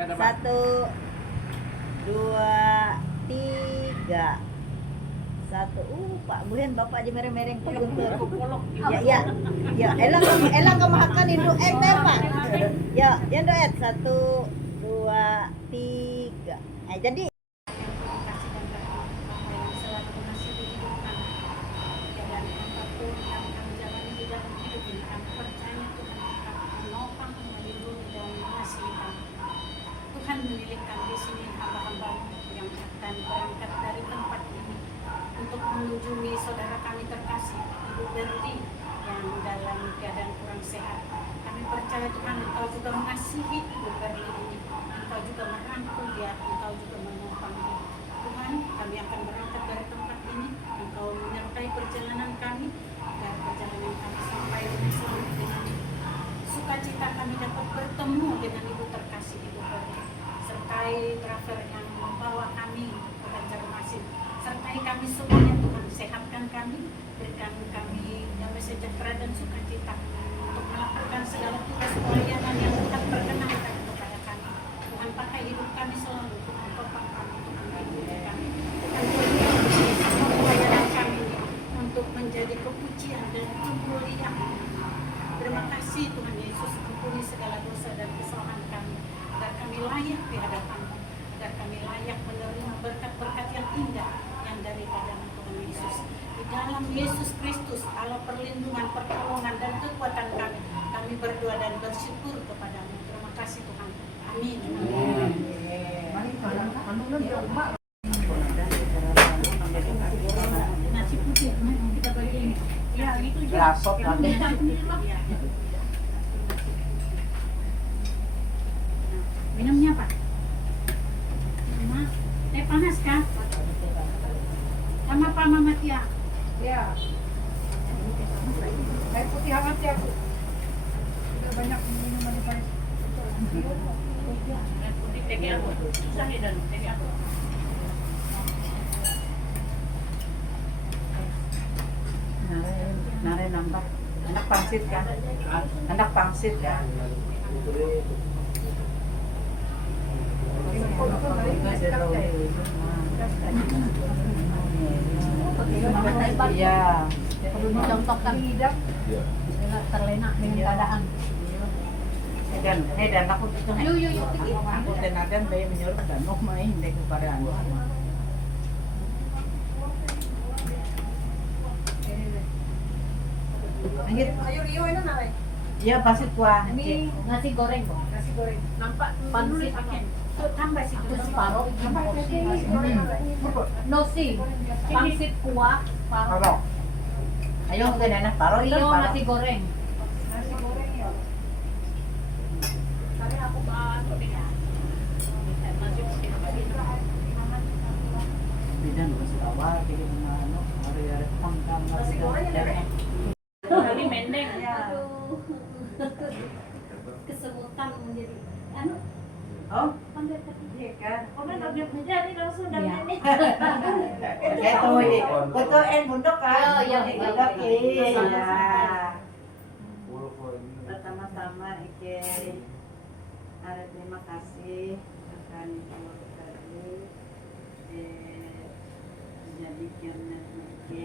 Satu, dua, tiga. Satu. Pak Buhen bapak aja mereng-mereng Pak Guntur. Ya. Elang kemahakan Indo Pak. Ya, yang doet. Satu, dua, tiga. Jadi Tuhan menilaikan di sini hamba-hamba yang akan berangkat dari tempat ini untuk mengunjungi saudara kami terkasih Ibu Berti yang dalam keadaan kurang sehat. Kami percaya Tuhan Engkau juga mengasihi Ibu Berti ini, Engkau juga merangkul dia, Engkau juga menopang dia. Tuhan, kami akan berangkat dari tempat ini, Engkau menyertai perjalanan kami agar perjalanan kami sampai dengan selamat dengan sukacita kami dapat bertemu dengan Ibu terkasih Ibu Berti. Sertai travel yang membawa kami ke Banjarmasin, sertai kami semuanya Tuhan, sehatkan kami, berikan kami damai sejahtera dan sukacita untuk melakukan segala tugas pelayanan yang Tuhan perkenankan kepada kami. Tuhan pakai hidup kami selalu, Tuhan topang kami, Tuhan lindungi kami, Tuhan berikan semua pelayanan kami untuk menjadi kepujian dan kemuliaan. Terima kasih Tuhan Yesus, ampuni segala dosa dan kesalahan kami, agar kami layak di hadapan-Mu, agar kami layak menerima berkat-berkat yang indah yang daripada Tuhan Yesus. Di dalam Yesus Kristus, Allah perlindungan, pertolongan dan kekuatan kami berdoa dan bersyukur kepada-Mu. Terima kasih Tuhan. Amin. Nasi putih, kita bagi ini. Ya, itu juga. Minumnya apa? Teh panas kan? Sama Pak Mama Tia? Ya. Air putih hangat ya, Bu. Udah banyak minuman di Paris. Air putih teh apa? Susah nih dan teh apa? Nare nambah. Anak pangsit kan? Anak pangsit kan? Iya. Perlu dicontohkan. Terlena dengan keadaan. Dan aku itu Yuk. aku tenagan bayi menyuruh dan mau main deh kepada anu. Ayo Rio ini nare. Iya pasti kuah. Ini nasi goreng kok. Nasi goreng. Nampak pansit pakai. Tambah sih itu separuh. Nosi. Pangsit kuah. Paro. Ayo ke nenek paro itu Rio paro. nasi goreng. Nasi goreng ya. Kali aku bahas nasi putih. Bidan masih awal jadi mana hari pangkam Nasi goreng ya, Dek? Ini mendeng. Aduh. Kesemutan menjadi anu Oh, pandai ketiga. iya kan. Komen objek menjadi langsung dan Iya. ini. Betul bundok kan? Iya. Iya. Pertama-tama Ike ada terima kasih akan Ibu tadi menjadikan Ike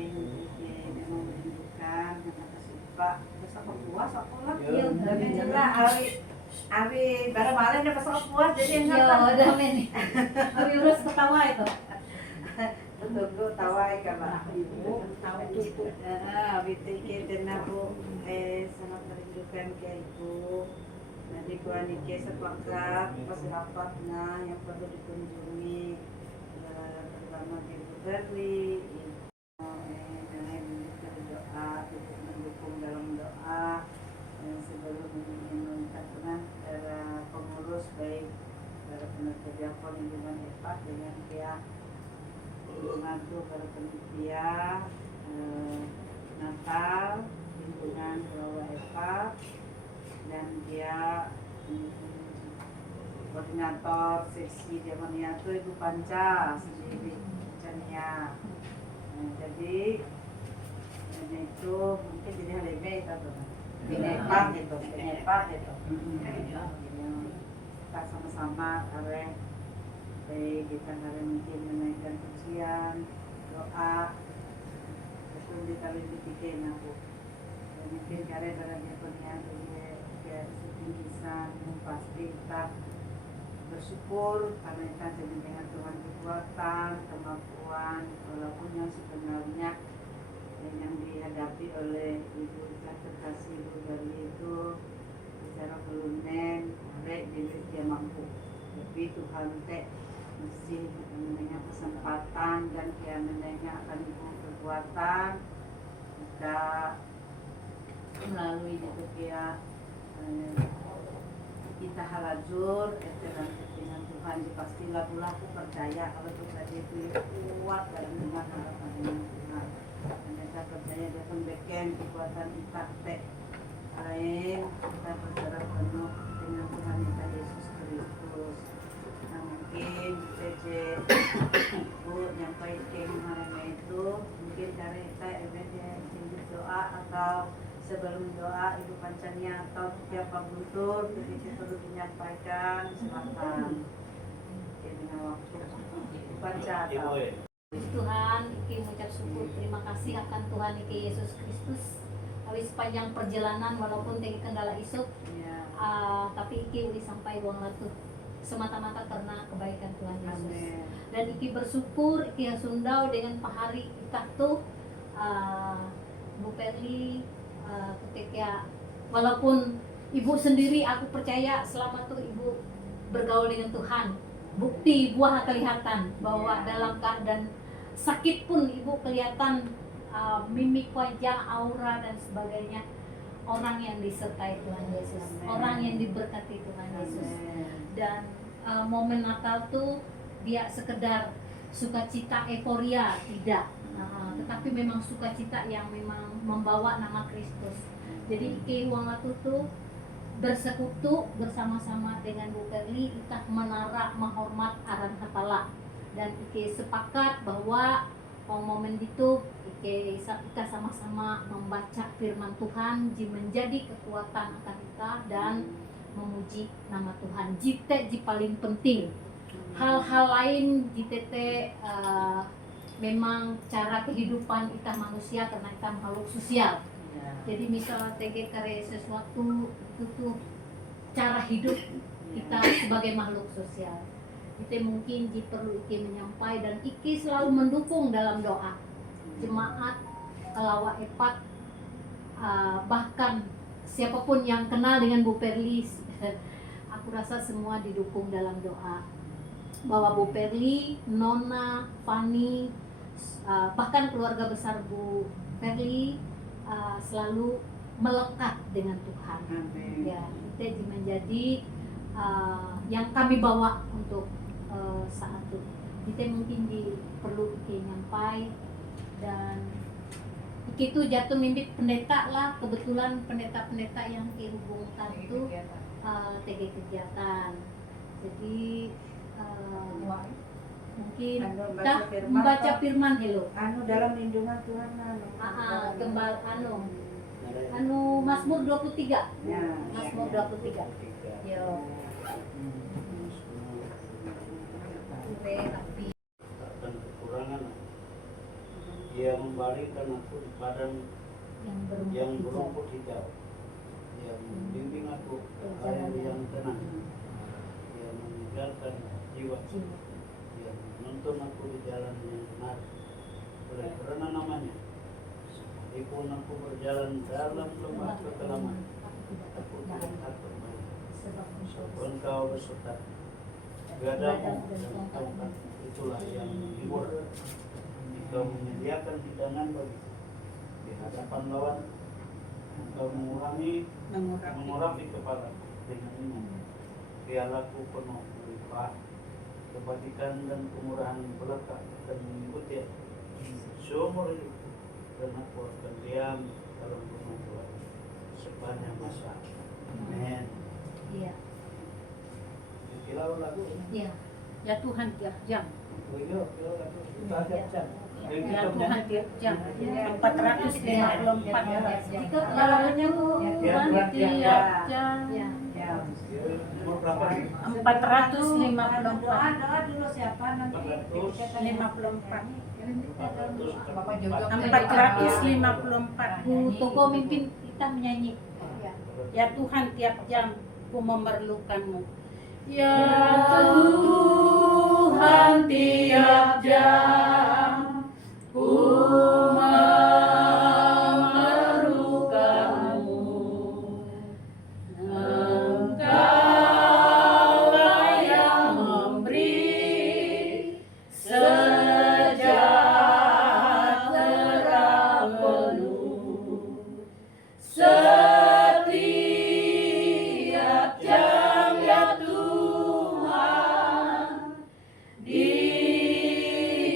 memang merindukan karena kasih Pak besok puas aku lah. Iya, Tapi cerah Abi baru malam udah besok puas jadi Iya, enggak udah nih. Abi urus ketawa itu. tunggu tawa kabar ibu Tahu tutup. Abi tiki tenabu sangat merindukan ke ibu. Nanti kuan Ike sepakat pas rapatnya yang perlu dikunjungi pertama Ibu Berli, dan berdoa untuk mendukung dalam doa sebelum meminta Tuhan para pengurus baik para penata diakon lingkungan EPAK dengan pihak membantu para panitia Natal lingkungan Jawa EPAK dan dia koordinator seksi Diamoniato Ibu Panca sendiri Cania. Jadi itu mungkin jadi HDB itu penyepang gitu. kita sama-sama kare kita kare mungkin menaikkan pujian doa betul di kali dipikirin aku mungkin kare dalam diakonian dia setinggisan pasti kita bersyukur karena kita dengan Tuhan kekuatan kemampuan walaupun yang sebenarnya yang dihadapi oleh ibu kita terkasih ibu Berli itu secara volumen dia mampu tapi Tuhan teh mesti mendengar kesempatan dan dia mendengar akan kekuatan kita melalui itu kita halajur dengan Tuhan pastilah aku percaya kalau Tuhan itu kuat dalam dengan Tuhan mereka percaya dia pembeken kekuatan kita lain kita berserah penuh dengan Tuhan kita Yesus Kristus. Nah mungkin CC Bu nyampaikan hari itu mungkin dari kita doa atau sebelum doa Ibu Pancania atau siapa butuh jadi perlu menyampaikan silakan dengan waktu Ibu Panca atau Tuhan, Iki mengucap syukur terima kasih akan Tuhan Iki Yesus Kristus. Kali sepanjang perjalanan walaupun tinggi kendala isuk, ya. Tapi Iki uli sampai uang latuh semata-mata karena kebaikan Tuhan Yesus. Amen. Dan Iki bersyukur Iki sundau dengan pahari kita tuh Bu Perli ketika walaupun Ibu sendiri aku percaya selama tuh Ibu bergaul dengan Tuhan. Bukti buah kelihatan bahwa dalam keadaan sakit pun Ibu kelihatan mimik wajah, aura dan sebagainya orang yang disertai Tuhan Yesus, orang yang diberkati Tuhan Yesus. Dan momen Natal tuh dia sekedar sukacita euforia tidak, tetapi memang sukacita yang memang membawa nama Kristus. Jadi Iki Wangatu tuh bersekutu bersama-sama dengan Bu Perli kita menara menghormat aran hatala dan Ike sepakat bahwa momen itu Ike sama-sama membaca firman Tuhan menjadi kekuatan akan kita dan memuji nama Tuhan jite paling penting hal-hal lain jite memang cara kehidupan kita manusia karena kita makhluk sosial. Jadi misal TG karya sesuatu itu tuh cara hidup kita sebagai makhluk sosial. Itu mungkin perlu Iki menyampai dan Iki selalu mendukung dalam doa jemaat kalawa epat bahkan siapapun yang kenal dengan Bu Perli aku rasa semua didukung dalam doa bahwa Bu Perli, Nona, Fani bahkan keluarga besar Bu Perli selalu melekat dengan Tuhan. Amin. Ya, itu menjadi yang kami bawa untuk saat itu. Kita mungkin perlu nyampai dan itu jatuh mimpi pendeta lah. Kebetulan pendeta-pendeta yang dihubungkan itu TG kegiatan. Jadi mungkin kita membaca firman hello. Dalam lindungan Tuhan Kembal Mazmur 23. Ya. Mazmur 23. Yo. Dan kekurangan dia membalikan aku di padang yang berumput hijau, yang membimbing aku ke air yang tenang, yang menyegarkan jiwa, yang menuntun aku di jalan yang benar oleh karena namanya. Sekalipun aku berjalan dalam lembah kekelaman, aku tidak takut bahaya, sebab Engkau beserta. Gadamu dan tongkat itulah yang menghibur. Engkau menyediakan hidangan bagi di hadapan lawan. Engkau mengurapi kepala dengan minum. Pialaku penuh melimpah. Kebajikan dan kemurahan melekat dan mengikuti seumur hidup. Dan aku akan diam dalam rumah Tuhan sepanjang masa. Amin. Iya. Kilau lagu. Iya. Ya Tuhan tiap jam. Oh iya, kilau lagu. Kita tiap jam. Ya Tuhan tiap jam. 454. Itu Lagunya Tuhan tiap jam. ya. Ya. Umur berapa? 454. Doa dulu siapa nanti? 54. 454. 454. Toko mimpin kita menyanyi. Ya Tuhan, tiap jam ku memerlukanmu. Ya Tuhan, tiap jam ku memerlukanmu. Engkaulah yang memberi sejahtera penuh. Setiap jam ya Tuhan, di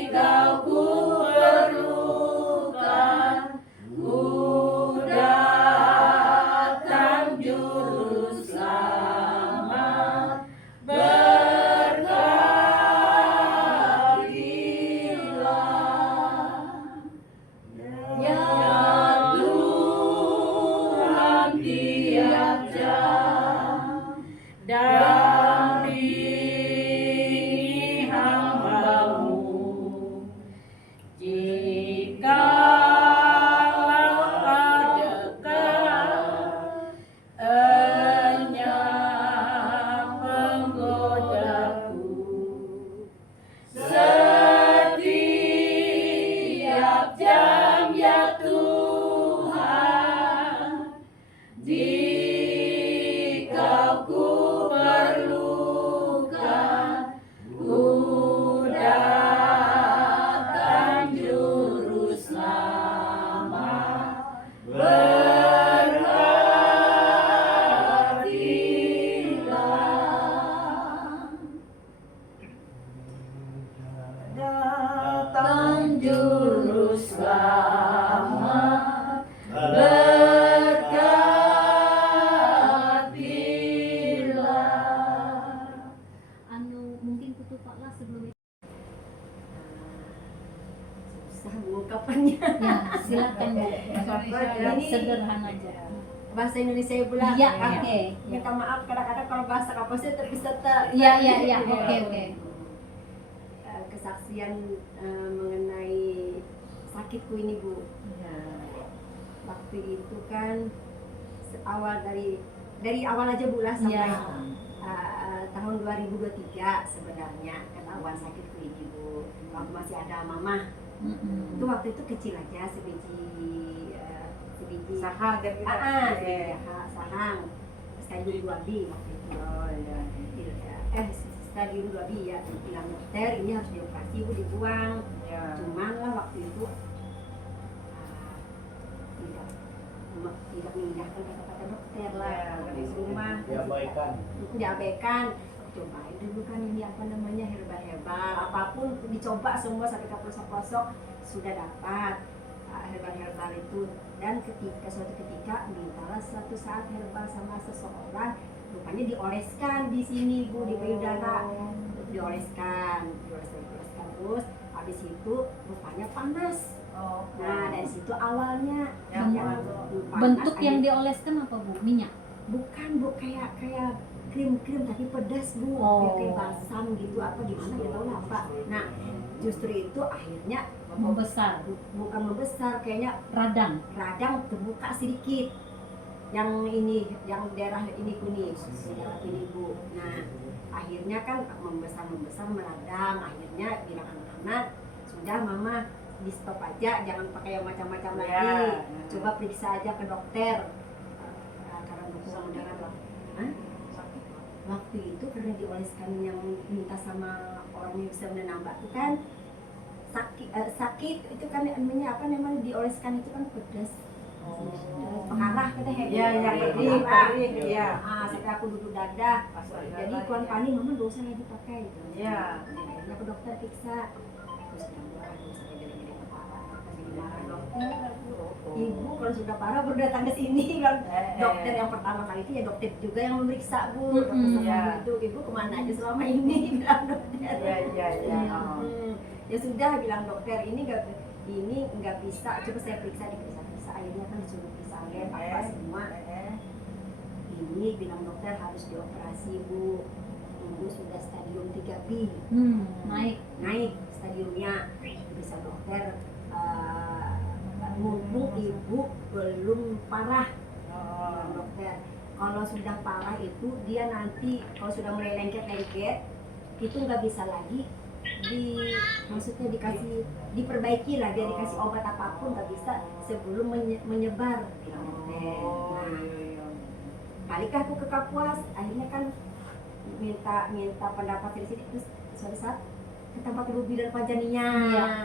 Kau ku perlukan, ku datang juru selamat, berkatilah. Ya Tuhan, tiap jam dampingi hamba-Mu. Jikalau Kau dekat, enyah penggodaku. Setiap jam ya Tuhan, di Kau ku perlukan, ku datang juru selamat, berkatilah. Datang juru selamat, berkatilah. Mungkin kutupaklah sebelum itu. Susah mengungkapannya. Ya, silakan Bu. Ini Sederhana aja. bahasa Indonesia pula. Iya, Ya. oke. Minta maaf kadang-kadang kalau bahasa kampusnya terpisah Iya, iya, iya. Oke. kesaksian mengenai sakitku ini Bu. Waktu itu kan awal dari awal aja Bu lah sampai Iya. tahun 2023 sebenarnya ketahuan sakitku ini Bu. Waktu masih ada mama. Itu waktu itu kecil aja sebiji Saha gitu. sahang sekali dua bi waktu itu. Sekali dua bi ya bilang dokter ini harus dioperasi Bu, dibuang. Ya. Cuman lah waktu itu tidak mengindahkan kata-kata dokter lah. Ya, Di rumah Diabaikan. diabaikan. Cobain dulu kan ini apa namanya herbal apapun dicoba semua sampai ke pelosok-pelosok sudah dapat herbal itu. Dan suatu ketika mintalah suatu saat herbal sama seseorang, rupanya dioleskan di sini Bu, di payudara dioleskan terus habis itu rupanya panas. Nah dari situ awalnya Yang panas, Bentuk yang akhirnya- dioleskan apa Bu? Minyak. bukan Bu, kayak krim tapi pedas Bu. Oh. Kayak balsam gitu apa gimana ya tahu lah apa. Nah justru itu akhirnya Membesar. bukan membesar, kayaknya Radang. radang terbuka sedikit yang ini, yang daerah ini kuning daerah ini Bu. Nah akhirnya kan membesar meradang, akhirnya bilang anak-anak sudah mama di stop aja, jangan pakai yang macam-macam Ya. lagi, coba periksa aja ke dokter. Karena dukungan udara waktu itu karena dioleskan yang minta sama orang yang bisa menambah itu kan sakit itu kan namanya apa namanya dioleskan itu kan pedas. Pengarah kita Iya, iya, perih, iya. sampai aku duduk dada. Jadi Tuan Pani mama gak usah lagi pakai gitu. Iya. Akhirnya ke dokter periksa. Terus bilang saya gede-gede kepala. Kasih dimarah dokter. Ibu kalau sudah parah baru datang ke sini kan. Dokter yang pertama kali itu ya dokter juga yang memeriksa Bu. Iya. Itu ibu kemana aja selama ini bilang dokter. Iya. Ya sudah bilang dokter ini nggak bisa, coba saya periksa diperiksa akhirnya kan disuruh periksa lab apa semua. ini bilang dokter harus dioperasi Bu. Ibu sudah stadium 3B. Naik stadiumnya. Bisa dokter mumpung ibu belum parah. Bilang dokter, kalau sudah parah itu dia nanti kalau sudah mulai lengket-lengket itu nggak bisa lagi maksudnya diperbaiki lah, dia dikasih obat apapun nggak bisa sebelum menyebar. Bilang dokter. Nah, baliklah aku ke Kapuas, akhirnya kan minta pendapat dari sini, terus suatu saat ke tempat Ibu Bidan Fajaninya.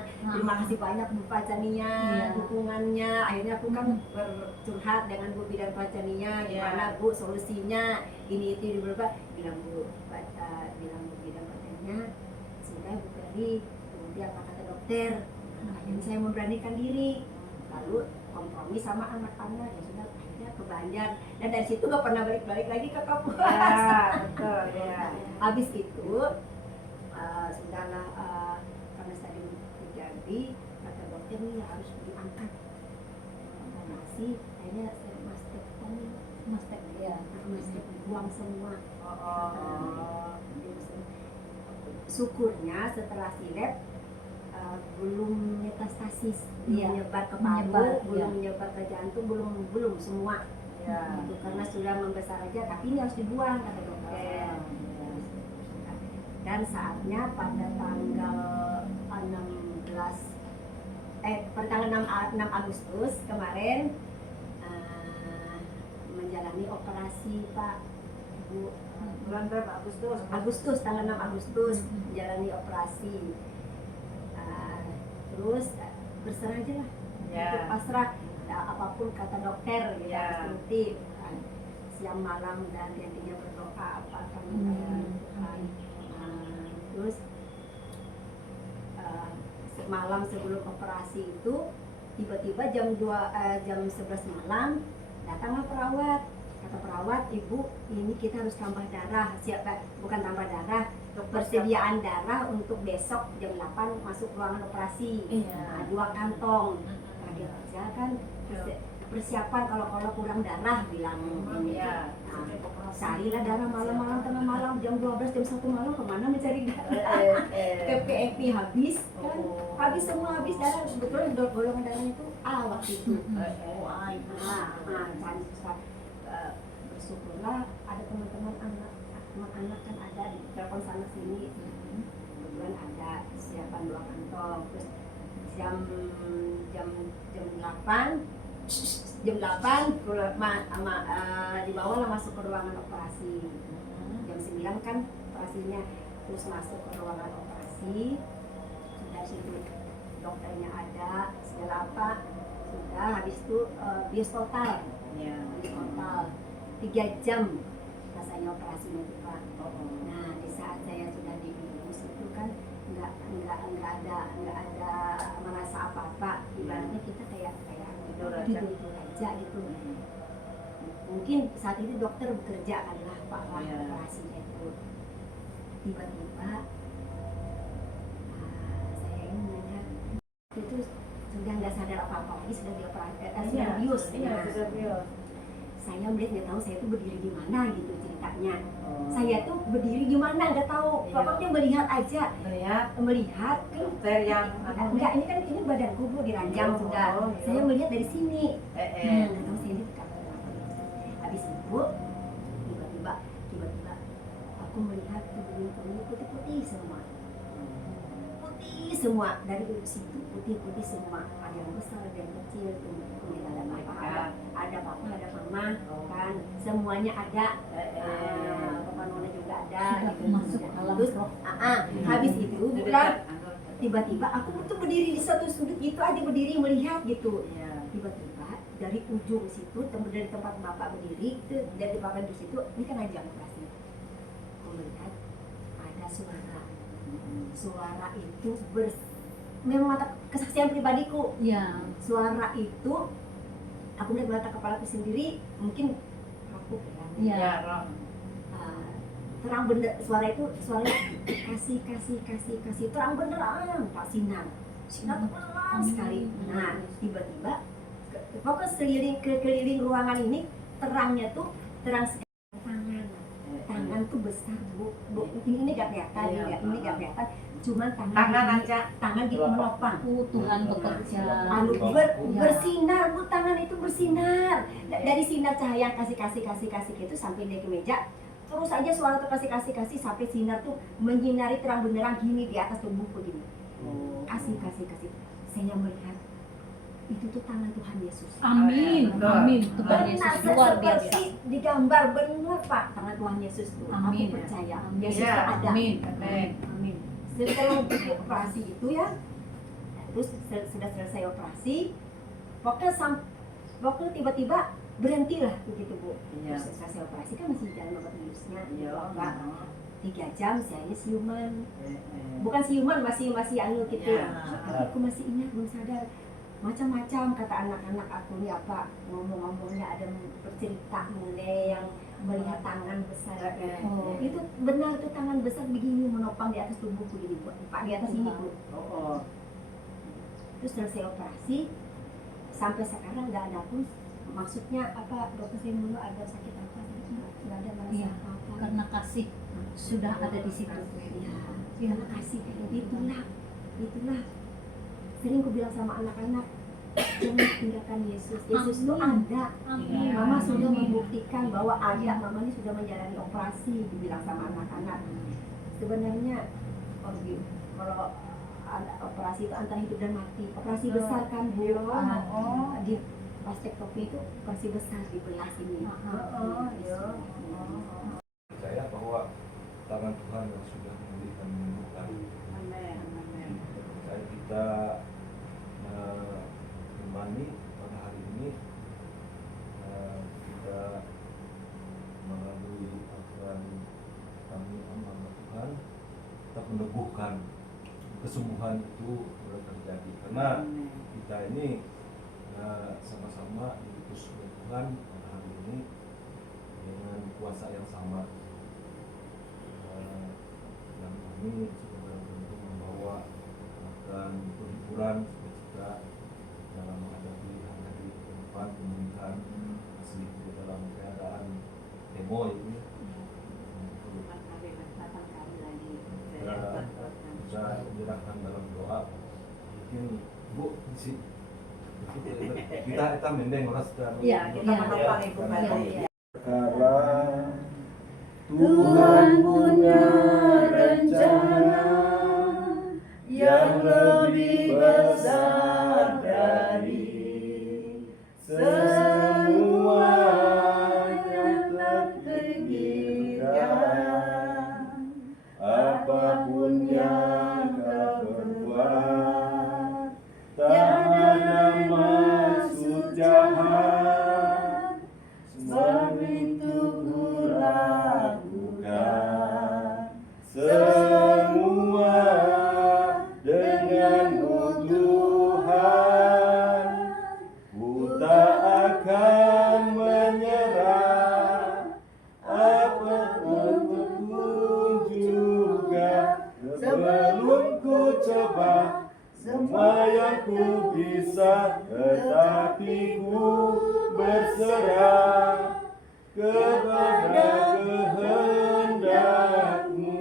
Terima kasih banyak Bu Fajaninya, dukungannya. Akhirnya aku kan bercurhat dengan Bu Bidan Fajaninya, gimana Bu solusinya, ini itu berubah. Bilang Bu Bidan Fajaninya, sudah Bu Ferry, kemudian apa kata dokter. Akhirnya saya memberanikan diri, lalu kompromi sama anak-anak, ya sudah akhirnya ke Banjar. Dan dari situ gak pernah balik-balik lagi ke Kapuas. Betul ya. Habis itu sudahlah karena stadium 3B, kata dokter nih harus diangkat operasi. Akhirnya saya mastek buang semua. Syukurnya setelah silep belum metastasis, menyebar ke paru, belum menyebar ke jantung, belum semua. Itu karena sudah membesar aja, tapi ini harus dibuang kata dokter. Dan saatnya pada tanggal 6 Agustus kemarin menjalani operasi Pak Bu. Bulan berapa? Agustus, tanggal 6 Agustus menjalani operasi. Terus berserah aja lah, pasrah. Apapun kata dokter gitu, harus turuti. Siang malam dan gantinya berdoa apa kami Tuhan. Terus malam sebelum operasi itu tiba-tiba jam 11 malam datanglah perawat. Kata perawat, Ibu ini kita harus tambah darah. Bukan tambah darah, persediaan darah untuk besok jam 8 masuk ruangan operasi. 2 kantong. Dia aja kan persiapan kalau kurang darah bilang ini. Carilah darah malam-malam, tengah malam, jam 12, jam 1 malam kemana mencari darah? PPEP habis kan, habis darah. Sebetulnya golongan darahnya itu A waktu itu. Bersyukurlah ada teman-teman anak kan ada di telepon sana sini. Kebetulan ada siapan 2 kantong. Terus jam 8 dibawalah masuk ke ruangan operasi. Jam 9 kan operasinya, terus masuk ke ruangan operasi. Sudah situ dokternya ada, segala apa sudah. Habis itu bios total 3 jam rasanya operasinya itu Pak. Nah di saat saya sudah di bios itu kan nggak ada merasa apa-apa, ibaratnya kita kayak tidur aja gitu. Mungkin saat itu dokter bekerja adalah Pak operasinya itu. Tiba-tiba saya ini nanya, itu sudah nggak sadar apa-apa lagi, sudah dioperasi, sudah bius. Saya melihat nggak tahu saya itu berdiri di mana gitu ceritanya. Saya tuh berdiri di mana nggak tahu, pokoknya melihat aja. Melihat dokter yang enggak, ini kan ini badanku Bu diranjang sudah. Saya melihat dari sini. Nggak tahu saya ini habis itu tiba-tiba aku melihat tubuh putih-putih semua. Putih semua dari situ, putih semua. Ada yang besar, ada yang kecil. Kemudian ada papa, ada mama, kan semuanya ada. Papa Nona juga ada. Terus habis itu bukan tiba-tiba aku tuh berdiri di satu sudut gitu aja, berdiri melihat gitu. Tiba-tiba dari ujung situ, dari tempat bapak berdiri itu, dari bapak di situ, ini kan aja operasi. Aku melihat ada suara itu memang mata kesaksian pribadiku. Suara itu aku melihat mata kepalaku sendiri, mungkin aku terang bener, suaranya kasih terang beneran Pak, sinar terang sekali. Nah tiba-tiba pokoknya keliling ruangan ini terangnya tuh terang sekali. itu besar Bu. Ini gak kelihatan, Iya. ini gak kelihatan. Cuman Tangan gini, aja. tangan gitu menopang. Tuhan bekerja. Anu bersinar Bu, tangan itu bersinar. Dari sinar cahaya yang kasih itu sampai dia ke meja. Terus aja suara tuh kasih sampai sinar tuh menyinari terang benderang gini di atas tubuh begini. Kasih. Saya melihat itu tuh tangan Tuhan Yesus. Amin. Tuhan Yesus luar biasa. Seperti digambar benar Pak, tangan Tuhan Yesus tuh. Amin. Aku percaya. Amin. Yesus Ya, tuh ada. Amin. Setelah operasi itu ya, terus sudah selesai operasi, pokoknya tiba-tiba berhentilah begitu Bu. Iya. Terus selesai operasi kan masih jalan obat biusnya. Iya. Pak, 3 jam saya siuman. Bukan siuman, masih anu gitu Iya. ya. Aku masih ingat, belum sadar. Macam-macam kata anak-anak aku nih apa ngomong-ngomongnya, ada bercerita mengenai yang melihat tangan besar. Oh. Itu benar tuh tangan besar begini menopang di atas tubuhku gini Bu. Pak di atas ini Bu. Terus selesai operasi sampai sekarang nggak ada pun, maksudnya apa dokter saya dulu ada sakit apa nggak ada merasa Iya. apa-apa. Karena kasih sudah ada di situ. Ya, karena kasih itulah sering ku bilang sama anak-anak, jangan tinggalkan Yesus. Yesus itu ada. Amin. Mama sudah membuktikan bahwa ada. Mama ini sudah menjalani operasi, dibilang sama anak-anak. Sebenarnya kalau ada operasi itu antara hidup dan mati. Operasi besar kan Bu. Di mastektomi itu operasi besar di belah sini. Percaya bahwa tangan Tuhan yang sudah memberikan menyembuhkan. Percaya kita imani pada hari ini kita melalui aturan kami amanah Tuhan, kita meneguhkan kesembuhan itu boleh terjadi karena kita ini sama-sama diutus oleh Tuhan pada hari ini dengan kuasa yang sama. Dan kami sudah benar-benar membawa akan penghiburan kita dalam menghadapi hari ke depan pemulihan asli dalam keadaan demo itu ya. Kita menyerahkan dalam doa. Mungkin Bu isi kita mendeng orang sedang. Iya, kita menopang Ibu Bali. Sekarang Tuhan punya rencana yang lebih besar dari semua yang terpikirkan. Apapun yang kau perbuat, tak ada maksud jahat, sebab itu ku lakukan semua denganmu Tuhan. Ku tak akan menyerah, apapun juga sebelum ku coba semua yang ku bisa, tetapi ku berserah kepada kehendakmu.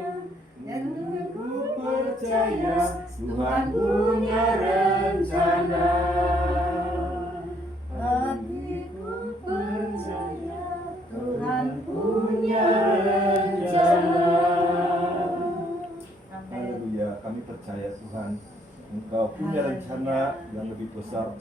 Dan ku percaya Tuhan punya rencana. Hatiku percaya Tuhan punya rencana. Haleluya, kami percaya Tuhan, Engkau punya rencana yang lebih besar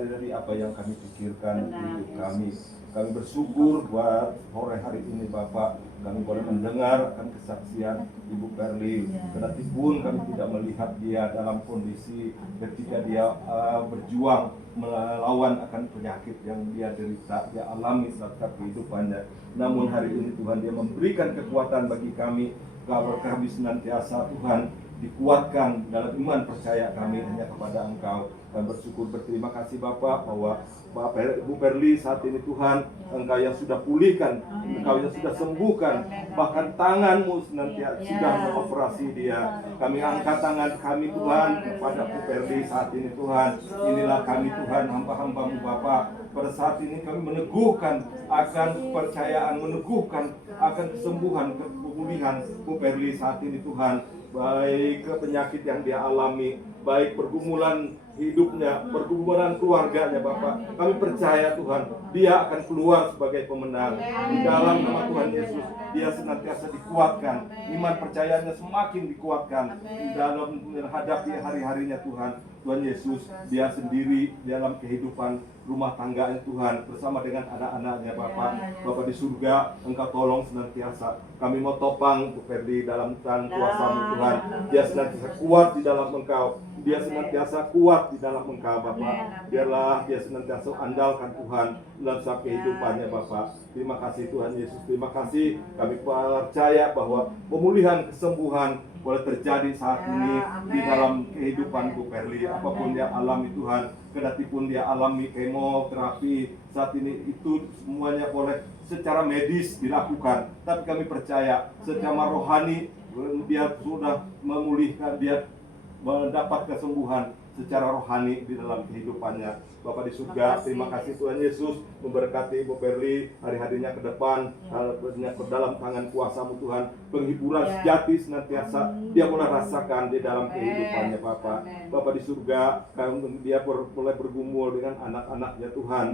dari apa yang kami pikirkan di hidup kami. Kami bersyukur buat sore hari ini Bapak, kami boleh mendengar akan kesaksian Ibu Perli. Kendati pun kami tidak melihat dia dalam kondisi ketika dia berjuang melawan akan penyakit yang dia derita, dia alami saat kehidupannya. Namun hari ini Tuhan, dia memberikan kekuatan bagi kami. Kami senantiasa Tuhan dikuatkan dalam iman percaya kami hanya kepada Engkau. Kami bersyukur berterima kasih Bapak bahwa Ibu Perli saat ini Tuhan, Engkau yang sudah pulihkan, Engkau yang sudah sembuhkan, bahkan tangan-Mu senantiasa sudah mengoperasi dia. Kami angkat tangan kami Tuhan kepada Ibu Perli saat ini Tuhan. Inilah kami Tuhan, hamba-hamba-Mu Bapak. Pada saat ini kami meneguhkan akan kepercayaan, meneguhkan akan kesembuhan, pemulihan Bu Perli saat ini Tuhan, baik penyakit yang dia alami, baik pergumulan hidupnya, pergumulan keluarganya Bapak. Kami percaya Tuhan, dia akan keluar sebagai pemenang. Di dalam nama Tuhan Yesus, dia senantiasa dikuatkan, iman percayanya semakin dikuatkan di dalam menghadapi hari-harinya Tuhan. Tuhan Yesus, dia sendiri dalam kehidupan rumah tangganya Tuhan, bersama dengan anak-anaknya Bapak. Bapak di surga, Engkau tolong senantiasa. Kami mau topang Bu Perli dalam tangan kuasa-Mu Tuhan. Dia senantiasa kuat di dalam Engkau. Dia senantiasa kuat di dalam Engkau Bapak. Biarlah dia senantiasa andalkan Tuhan dalam setiap kehidupannya Bapak. Terima kasih Tuhan Yesus, terima kasih. Kami percaya bahwa pemulihan, kesembuhan boleh terjadi saat ini di dalam kehidupan Bu Perli. Apapun dia alami Tuhan, kendati pun dia alami kemoterapi saat ini, itu semuanya boleh secara medis dilakukan. Tapi kami percaya secara rohani dia sudah memulihkan, dia mendapat kesembuhan secara rohani di dalam kehidupannya. Bapak di surga, terima kasih Tuhan Yesus memberkati Bu Perli hari-harinya ke depan, ke dalam tangan kuasa-Mu Tuhan. Penghiburan sejati senantiasa dia boleh rasakan di dalam kehidupannya Bapak. Bapak di surga, dia boleh bergumul dengan anak-anaknya Tuhan.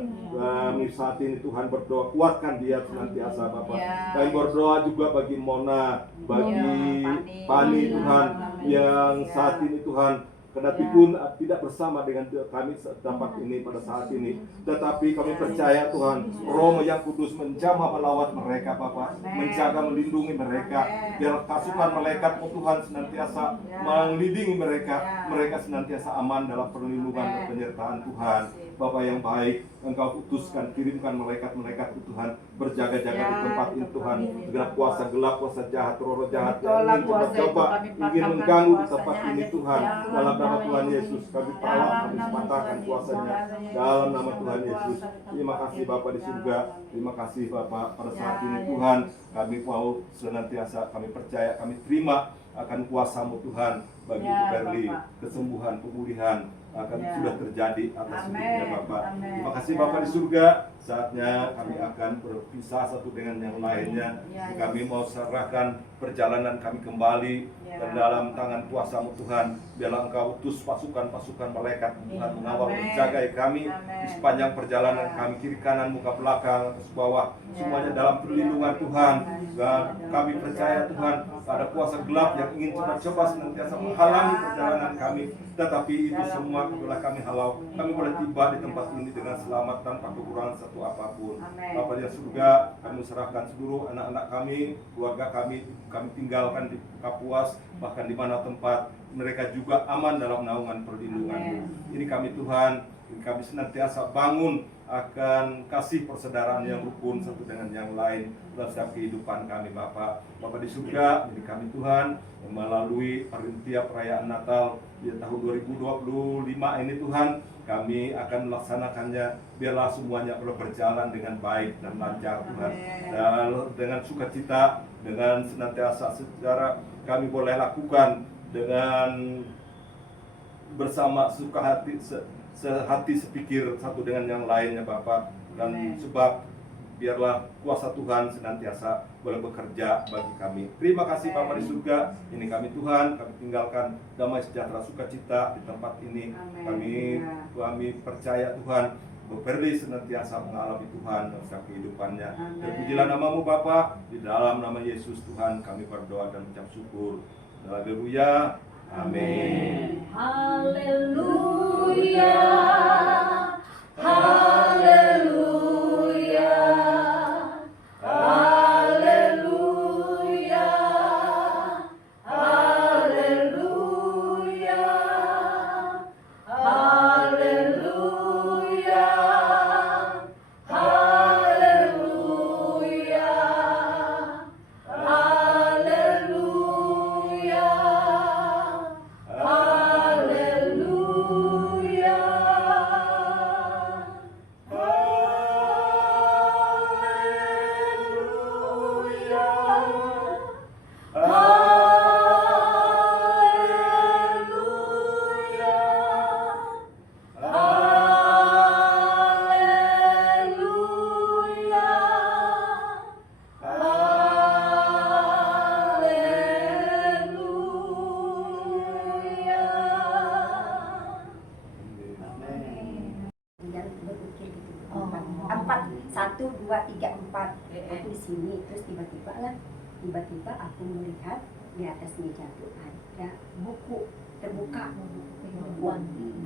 Saat ini Tuhan berdoa, kuatkan dia senantiasa Bapak. Kami berdoa juga bagi Mona, bagi Pani Tuhan, yang saat ini Tuhan kendati pun tidak bersama dengan kami tempat ini pada saat ini, tetapi kami percaya Tuhan, Roh yang Kudus menjamah melawat mereka Bapak, menjaga melindungi mereka, biar pasukan malaikat-Mu Tuhan senantiasa melindungi mereka, mereka senantiasa aman dalam perlindungan dan penyertaan Tuhan. Bapak yang baik, Engkau utuskan, kirimkan malaikat-malaikat Tuhan berjaga-jaga di tempat ini Tuhan. Segala kuasa gelap, kuasa jahat, roh jahat yang ingin mencoba, ingin mengganggu di tempat ini Tuhan. Dalam nama Tuhan Yesus, kami tolak, kami patahkan kuasanya. Dalam nama Tuhan Yesus. Terima kasih Bapak di surga. Terima kasih Bapak pada saat ini Tuhan. Kami mau senantiasa, kami percaya, kami terima akan kuasa-Mu Tuhan bagi Bu Perli, kesembuhan, pemulihan akan sudah terjadi atas hidupnya Bapak. Terima kasih Bapak di surga. Saatnya kami akan berpisah satu dengan yang lainnya. Kami mau serahkan perjalanan kami kembali ke dalam tangan kuasa-Mu Tuhan. Biarlah Engkau utus pasukan-pasukan malaikat Tuhan mengawal menjaga kami di sepanjang perjalanan kami, kiri kanan, muka belakang, atas bawah, semuanya dalam perlindungan Tuhan. Dan kami percaya Tuhan, ada kuasa gelap yang ingin coba-coba senantiasa menghalangi perjalanan kami, tetapi itu semua adalah kami halau. Kami boleh tiba di tempat ini dengan selamat tanpa kekurangan satu apapun. Bapa di surga, kami serahkan seluruh anak-anak kami, keluarga kami tinggalkan di Kapuas, bahkan di mana tempat mereka juga aman dalam naungan perlindungan-Mu. Ini kami Tuhan, ini kami senantiasa bangun akan kasih persaudaraan yang rukun satu dengan yang lain dalam setiap kehidupan kami Bapak. Bapak di surga, ini kami Tuhan, melalui tiap perayaan Natal di tahun 2025 ini Tuhan, kami akan melaksanakannya. Biarlah semuanya boleh berjalan dengan baik dan lancar Tuhan, dan dengan sukacita, dengan senantiasa secara kami boleh lakukan dengan bersama suka hati, sehati sepikir satu dengan yang lainnya Bapak. Dan sebab biarlah kuasa Tuhan senantiasa boleh bekerja bagi kami. Terima kasih Bapak di surga. Ini kami Tuhan, kami tinggalkan damai sejahtera sukacita di tempat ini. Kami percaya Tuhan, Bu Perli senantiasa mengalami Tuhan dalam setiap kehidupannya. Terpujilah nama-Mu Bapa. Di dalam nama Yesus Tuhan kami berdoa dan mengucap syukur. Haleluya. Amin. Haleluya. Haleluya. Haleluya. Haleluya. Haleluya. Haleluya. Haleluya. Haleluya. 1, 2, 3, 4. Aku di sini, terus tiba-tiba aku melihat di atas meja tuh ada buku terbuka.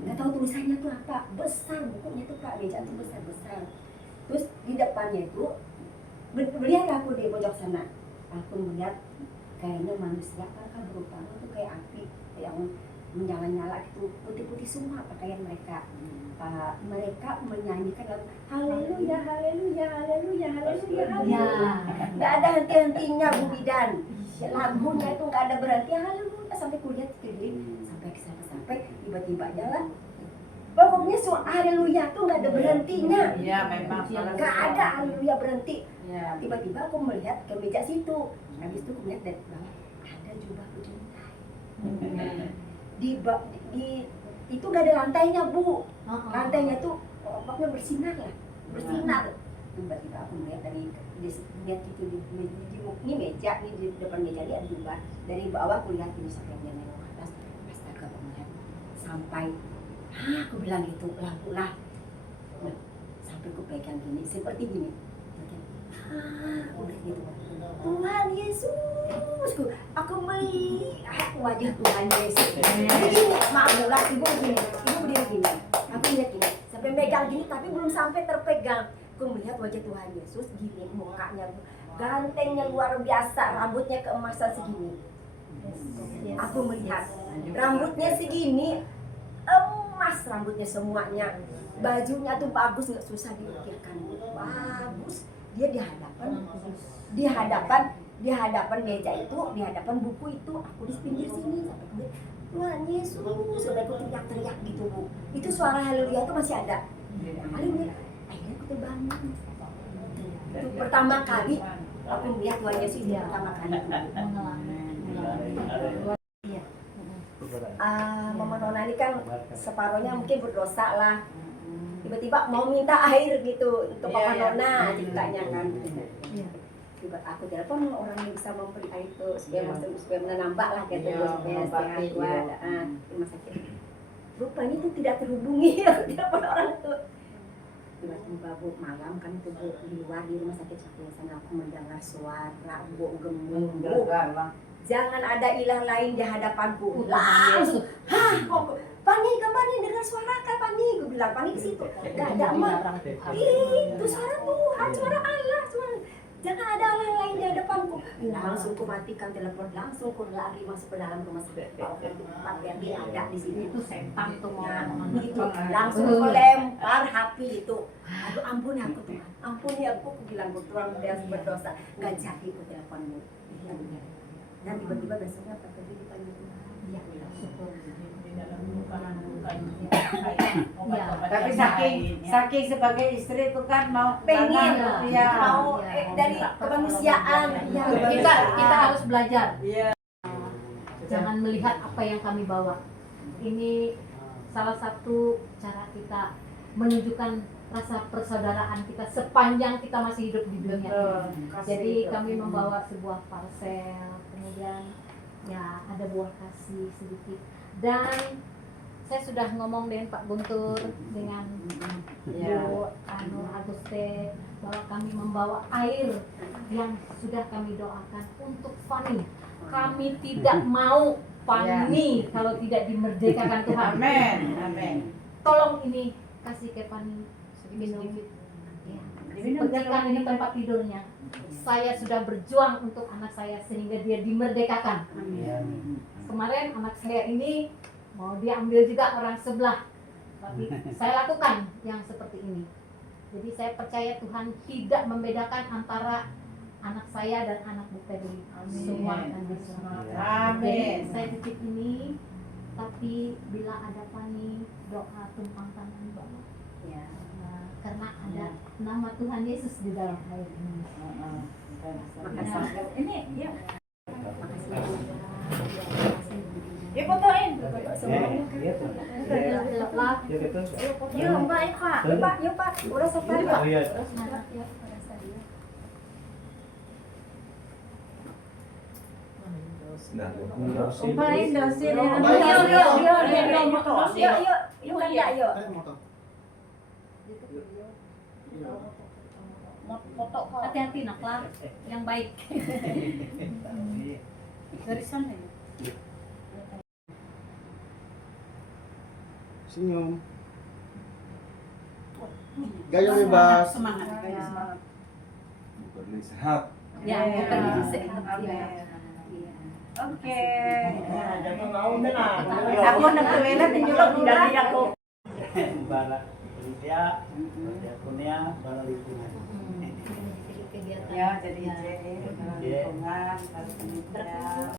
Nggak tahu tulisannya tuh apa, besar bukunya tuh Kak, meja tuh besar. Terus di depannya itu melihat aku di pojok sana, aku melihat kayaknya manusia kan berupanya tuh kayak api yang menyala-nyala gitu, putih-putih semua pakaian mereka. Mereka menyanyikan lagu haleluya haleluya haleluya haleluya haleluya. Nggak ada henti-hentinya Bu Bidan. Lagunya itu nggak ada berhenti haleluya sampai kuliah sampai tiba-tiba jalan. Pokoknya soal haleluya tuh nggak ada berhentinya. Iya, memang. Nggak ada haleluya berhenti. Ya. Tiba-tiba aku melihat ke meja situ. Habis itu aku melihat dari bawah ada jubah berjuntai. Di itu nggak ada lantainya Bu. Lantainya tuh pokoknya bersinar lah, bersinar. Tiba-tiba aku melihat dari lihat itu di meja, di depan meja ini ada jubah. Dari bawah aku lihat ini sampai dia nengok ke atas. Astaga, aku melihat sampai aku bilang gitu, lampulah. Nah, sampai aku pegang gini, seperti gini. Aku bilang gitu, Tuhan Yesus, aku melihat wajah Tuhan Yesus. Begini, maaf ibu begini, ibu berdiri gini, aku lihat gini, sampai megang gini, tapi belum sampai terpegang. Aku melihat wajah Tuhan Yesus gini, mukanya gantengnya luar biasa, rambutnya keemasan segini. Aku melihat rambutnya segini, emas rambutnya semuanya, bajunya tuh bagus, nggak susah diukirkan, bagus. Dia di hadapan meja itu, di hadapan buku itu, aku di pinggir sini sampai kemudian Tuhan Yesus, sudah aku teriak-teriak gitu Bu. Itu suara haleluya itu masih ada. Akhirnya aku terbangun. Itu pertama kali aku melihat Tuhan Yesus itu pertama kali. Mama Nona ini kan separohnya mungkin berdosa lah. Tiba-tiba mau minta air gitu untuk Papa Nona ceritanya kan. Tiba aku telepon orang yang bisa memberi air itu supaya menambah lah gitu supaya sehat buat rumah sakit. Rupanya itu tidak terhubungi, aku telepon orang itu. Tiba-tiba Bu malam kan itu Bu di luar di rumah sakit sana aku mendengar suara Bu gemuk. Jangan ada ilah lain di hadapanku. Langsung, Pani dengar suara kan Pani, gue bilang Pani di situ. Gak ada emak. Itu suara Tuhan, suara Allah, suara. Jangan ada Allah lain di hadapanku. Langsung ku matikan telepon, langsung ku lari masuk ke dalam rumah sakit. Tempat yang dia ada di sini. Itu setan tuh mau itu langsung ku lempar HP itu. Aduh ampuni aku Tuhan, ampuni aku bilang gue tuang dia berdosa. Gak jadi ku teleponmu. Dan tiba-tiba besoknya Pak Teddy dipanggil Tuhan. Iya, syukur. Tapi saking sebagai istri itu kan mau Pengen ya mau dari kemanusiaan. Ya, Kita harus belajar. Iya. Jangan melihat apa yang kami bawa. Ini salah satu cara kita menunjukkan rasa persaudaraan kita sepanjang kita masih hidup di dunia. Jadi kami membawa sebuah parsel, kemudian ya ada buah kasih sedikit. Dan saya sudah ngomong dengan Pak Guntur, dengan Bu Aguste, bahwa kami membawa air yang sudah kami doakan untuk Fani. Kami tidak mau Fani kalau tidak dimerdekakan Tuhan. Amin. Amin. Tolong ini kasih ke Fani minum. Ya. Sepertikan ini tempat tidurnya. Saya sudah berjuang untuk anak saya sehingga dia dimerdekakan. Kemarin anak saya ini mau diambil juga orang sebelah, tapi saya lakukan yang seperti ini. Jadi saya percaya Tuhan tidak membedakan antara anak saya dan anak Bu Pedri. Semua akan diselamatkan. Amin. Jadi saya titip ini, tapi bila ada Fani, doa tumpang tangan Bapak. Ya, karena ada nama Tuhan Yesus di dalam air ini. Makasih. Ini ya. Ya fotoin. Yuk Mbak Eva, yuk Pak, udah sampai Pak. Umpain dosin. Yuk, mau foto kok. Hati-hati naklah, yang baik. Dari sana ya. Senyum. Gaya bebas. Semangat. Semangat. Berli sehat. Ya, bukan itu sehat. Amin. Ya. Iya. Oke. Aku Aku nak toilet nyulok dari aku. Bara dia, kunia, bara lingkungan. Kegiatan. Ya, jadi Ya. lingkungan, harus